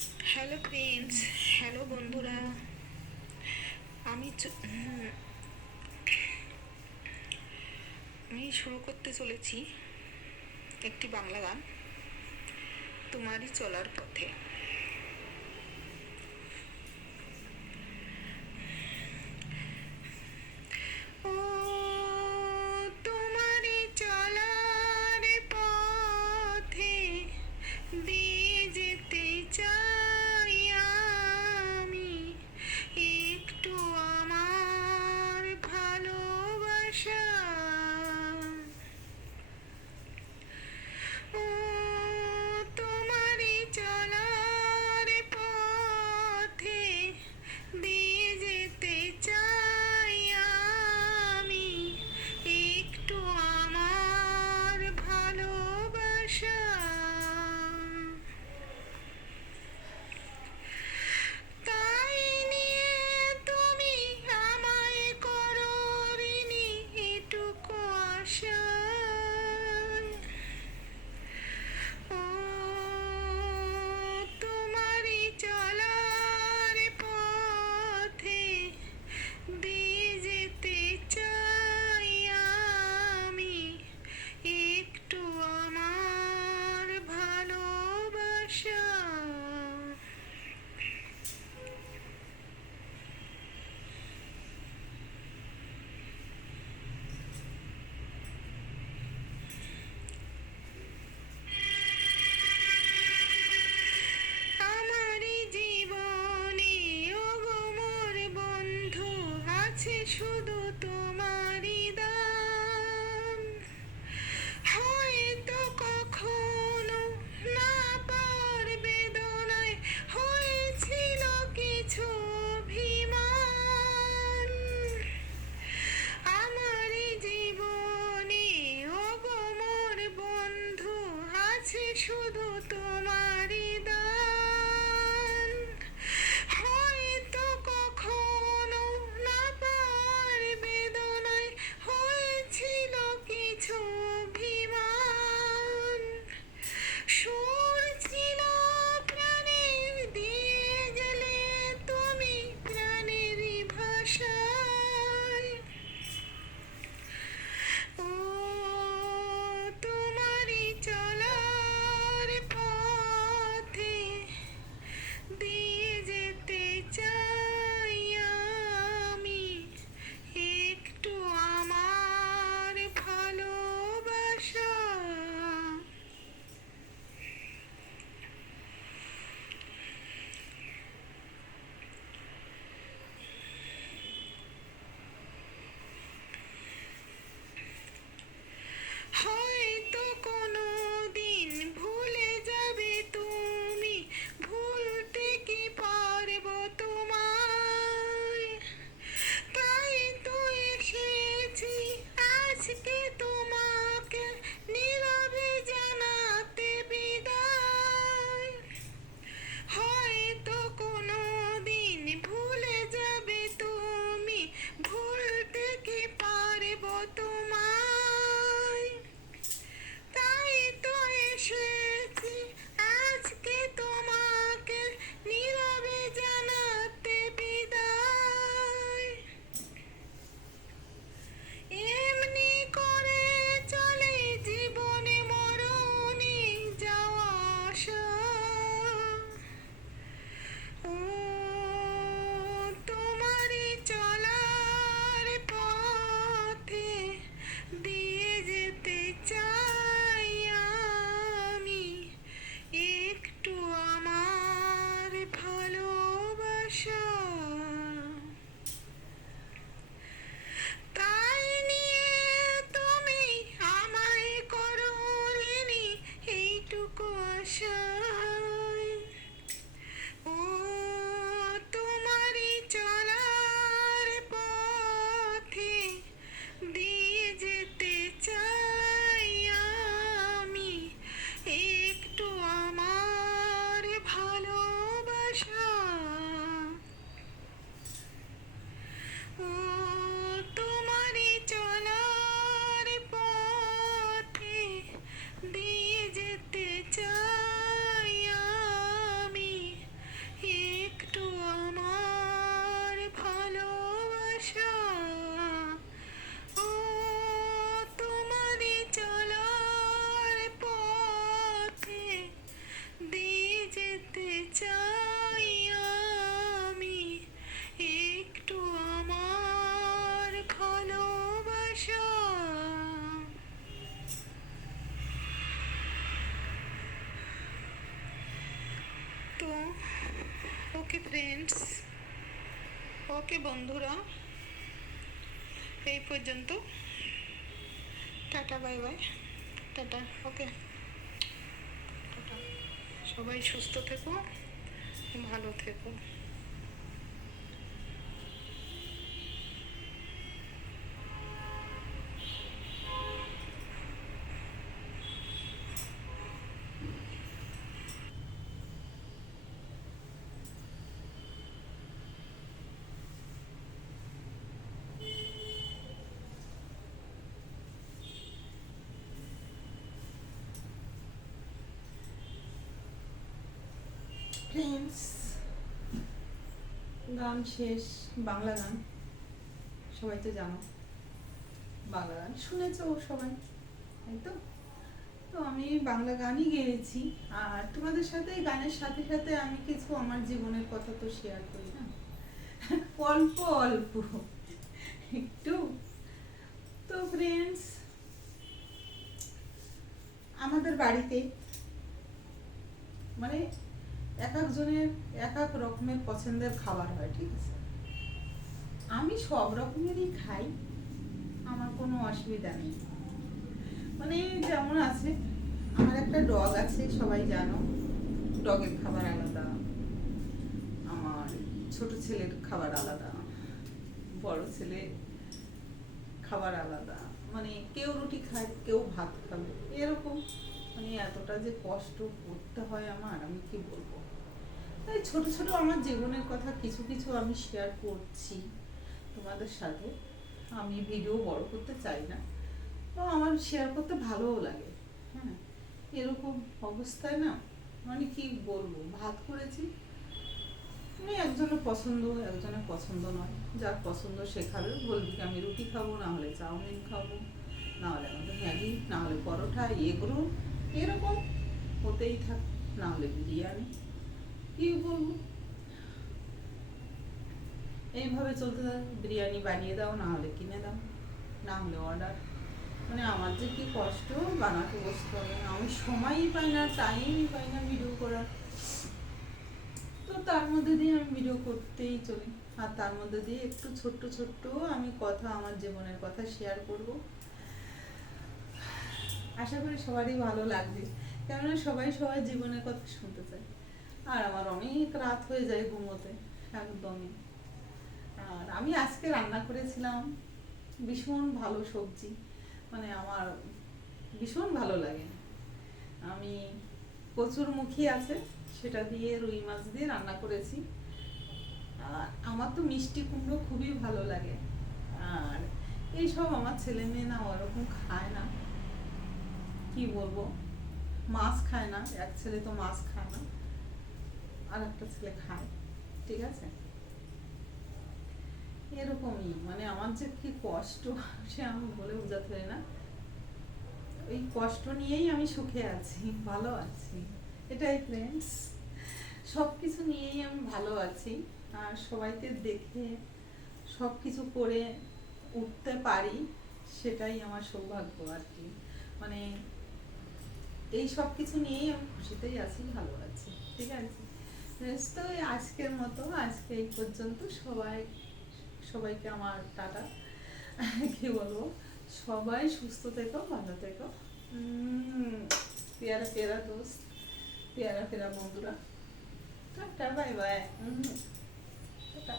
Hello friends, hello বন্ধুরা। আমি আমি শুরু করতে চলেছি একটি বাংলা গান, তোমারই চলার পথে। ও তোমারই চলার পথে দিয়ে যেতে চাই আমি একটু আমার ভালোবাসা। ও তোমারই চলার পথে দিয়ে যেতে চাই আমি একটু আমার ভালোবাসা। তাই নিয়ে তুমি আমায় করো ঋণী এটুকু আশা। ও তোমারই চলার পথে দিয়ে যেতে চাই আমি একটু আমার ভালোবাসা। আমারই জীবনে ওগো মোর বন্ধু আছে শুধু তোমারই দান। হয়তো কখনো না পাওয়ার বেদনায় হয়েছিল কিছু অভিমান। আমারই জীবনে ওগো মোর বন্ধু আছে শুধু তোমারই দান। হয়তো কখনো না পাওয়ার বেদনায় হয়েছিল কিছু অভিমান। সুর ছিল প্রাণের দিয়ে গেলে তুমি প্রাণেরই ভাষায়। ও তোমারই চলার পথে ওকে ফ্রেন্ডস, ওকে বন্ধুরা, এই পর্যন্ত। টাটা, বাই বাই, টাটা, ওকে, টাটা। সবাই সুস্থ থেকো, ভালো থেকো। ফ্রেন্ডস, গান শেষ। বাংলা গান সবাই তো জানো, বাংলা গান শুনেছো সবাই, তাই তো? তো আমি বাংলা গানই গেয়েছি, আর তোমাদের সাথে গানের সাথে সাথে আমি কিছু আমার জীবনের কথা তো শেয়ার করি না, অল্প অল্প একটু। তো ফ্রেন্ডস, আমাদের বাড়িতে মানে এক একজনের এক এক রকমের পছন্দের খাবার হয়, ঠিক আছে? আমি সব রকমেরই খাই, আমার কোনো অসুবিধা নেই। মানে যেমন আছে, আমার একটা ডগ আছে, সবাই জানো, ডগের খাবার আলাদা, আমার ছোট ছেলের খাবার আলাদা, বড় ছেলে খাবার আলাদা। মানে কেউ রুটি খায়, কেউ ভাত খাবে, এরকম। মানে এতটা যে কষ্ট করতে হয় আমার, আমি কি বলবো। তাই ছোট ছোট আমার জীবনের কথা কিছু কিছু আমি শেয়ার করছি তোমাদের সাথে। আমি ভিডিও বড় করতে চাই না, তো আমার শেয়ার করতে ভালোও লাগে। হ্যাঁ, এরকম অবস্থায় না, মানে কি বলবো, ভাত করেছি, মানে একজনের পছন্দ, একজনের পছন্দ নয়। যার পছন্দ সে খাবে, বলবি কি আমি রুটি খাবো, না হলে চাউমিন খাবো, না হলে আমাদের ম্যাগি, না হলে পরোটা, এগুলো এরকম হতেই থাক, না হলে বিরিয়ানি। কি বলবো, এইভাবে চলতে থাকে। বিরিয়ানি বানিয়ে দাও, না হলে কিনে দাও, না হলে অর্ডার। মানে আমার যে কি কষ্ট বানাতে বসতে হবে, আমি সময়ই পাই না, টাইমই পাই না ভিডিও করার। তো তার মধ্যে দিয়ে আমি ভিডিও করতেই চলি, আর তার মধ্যে দিয়ে একটু ছোট্ট ছোট্ট আমি কথা, আমার জীবনের কথা শেয়ার করব। আশা করি সবারই ভালো লাগবে, কেননা সবাই সবার জীবনের কথা শুনতে চায়। আর আমার অনেক রাত হয়ে যায় ঘুমোতে, একদমই। আর আমি আজকে রান্না করেছিলাম ভীষণ ভালো সবজি, মানে আমার ভীষণ ভালো লাগে। আমি কচুরমুখী আছে, সেটা দিয়ে রুই মাছ দিয়ে রান্না করেছি। আর আমার তো মিষ্টি কুমড়ো খুবই ভালো লাগে। আর এইসব আমার ছেলে মেয়ে না ওরকম খায় না, কি বলবো, মাছ খায় না। এক ছেলে তো মাছ খায় না, আর একটা ছেলে খায়, ঠিক আছে? এরকমই, মানে আমার যে কি কষ্ট সে আমি বলে বোঝাতে পারি না। এই কষ্ট নিয়েই আমি সুখে আছি, ভালো আছি, এটাই ফ্রেন্ডস। সব কিছু নিয়েই আমি ভালো আছি, আর সবাইকে দেখে সব কিছু করে উঠতে পারি, সেটাই আমার সৌভাগ্য আর কি। মানে এই সব কিছু নিয়েই আমি খুশিতেই আছি, ভালো আছি, ঠিক আছে? তো আজকের মতো আজকে এই পর্যন্ত। সবাইকে আমার টাটা। কি বলবো, সবাই সুস্থ থেকো, ভালো থেকো। পেয়ারা পেয়ারা দোস্ত, পেয়ারা পেয়ারা বন্ধুরা, টাটা, বাই বাই, টাটা।